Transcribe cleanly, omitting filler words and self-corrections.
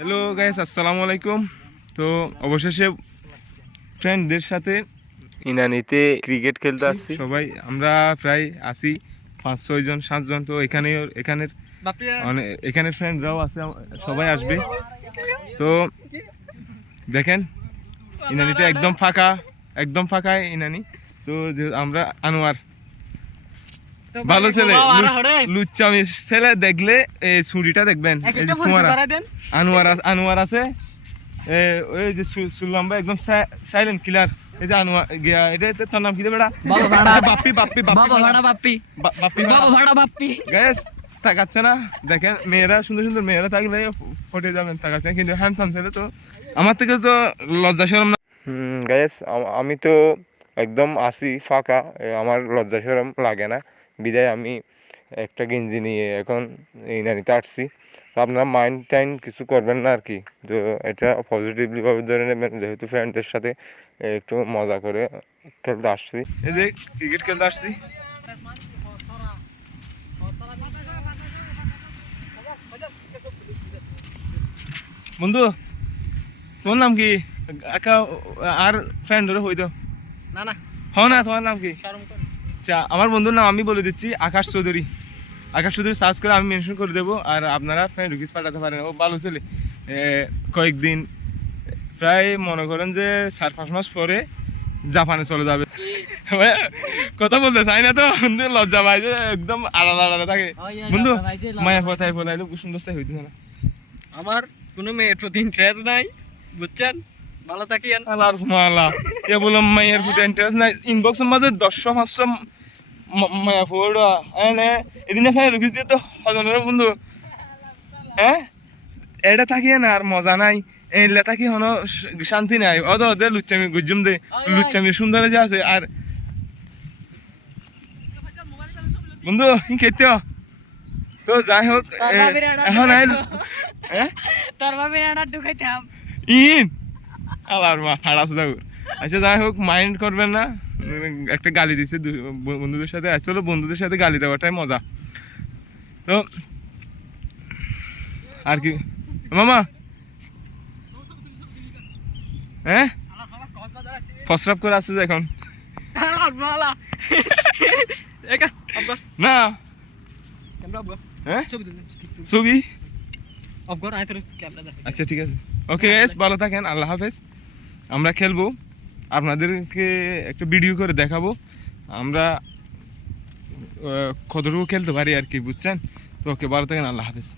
Hello guys, আসসালামু আলাইকুম। তো অবশেষে ফ্রেন্ডদের সাথে ইনানিতে ক্রিকেট খেলতে আসছি। সবাই আমরা প্রায় আসি 5-6 জন 7 জন। তো এখানের ফ্রেন্ডরাও আছে, সবাই আসবে। তো দেখেন ইনানিতে একদম ফাঁকা ইনানি। তো আমরা আনোয়ার ভালো ছেলে, লুচ্চামি ছেলে। দেখলে এই ছুরিটা দেখবেন, এই যে তোমার আনোয়ার আছে, ওই যে সুলম্বা একদম সাইলেন্ট কিলার। এই যে আনোয়ার গিয়া, এটা তোর নাম কি রে বেটা? বাপ্পি গাইস, তাকাচ্ছে না। দেখেন মেয়েরা, সুন্দর সুন্দর মেয়েরা থাকলে ফটে যাবেন, তাকাচ্ছে। কিন্তু হ্যান্ডসাম ছেলে তো আমার থেকে তো লজ্জা শরম না। গাইস, আমি তো একদম আসি ফাঁকা, আমার লজ্জা শরম লাগে না, বিদায় আমি একটা গেঞ্জি নিয়ে এখন এই নানিতে আসছি। তো আপনারা মাইন্ড টাইন্ড কিছু করবেন না আর কি। তো এটা পজিটিভলিভাবে ধরে নেবেন, যেহেতু ফ্রেন্ডদের সাথে একটু মজা করে খেলতে আসছি। এই যে ক্রিকেট খেলতে আসছি। বন্ধু, তোমার নাম কি? একা আর ফ্রেন্ড ধরে হইতো না না না, তোমার নাম কি? আচ্ছা, আমার বন্ধুর নাম আমি বলে দিচ্ছি, আকাশ চৌধুরী সার্চ করে আমি মেনশন করে দেবো। আর আপনারা ফ্রেন্ড রিকোয়েস্ট পাঠাতে পারেন। ও ভালো ছেলে। কয়েকদিন প্রায় মনে করেন যে 4-5 মাস পরে জাপানে চলে যাবে। কথা বলতে চাই না তো বন্ধু, লজ্জা পাই যে একদম আলাদা থাকে। বন্ধু মায়া কথায় বলাইলো সুন্দর চাই হইতেছে না। আমার কোনো মেয়ের প্রতি ইন্টারেস্ট নাই, বুঝছেন? ভালো থাকি। বললাম মায়ের প্রতি ইন্টারেস্ট নাই। ইনবক্সের মাঝে 100-500 মায়া ফোড়া এদিনে ফেলে রুখিস দিয়ে তো হজনের বন্ধু। হ্যাঁ, এটা থাকিয়ে না আর মজা নাই, এলে থাকি হনো শান্তি নাই। ওদে লুচ্চামি গুজুম দে, লুচ্চামি সুন্দর যে আছে। আর বন্ধু খেতে তো যাই হোক, এখন আবার মা ফাড়া সুদা। আচ্ছা যাই হোক, মাইন্ড করবেন না। একটা গালি দিচ্ছে বন্ধুদের সাথে। আসলে বন্ধুদের সাথে গালি দেওয়াটাই মজা। তো আর কি মামা, হ্যাঁ ফসরাপ করে আসছে এখন না। ছবি আচ্ছা ঠিক আছে, ওকে গাইস, ভালো থাকেন, আল্লাহ হাফেজ। আমরা খেলবো, আপনাদেরকে একটা ভিডিও করে দেখাবো আমরা কতটুকু খেলতে পারি আর কি, বুঝছেন? তো ওকে, ভালো থাকেন, আল্লাহ হাফেজ।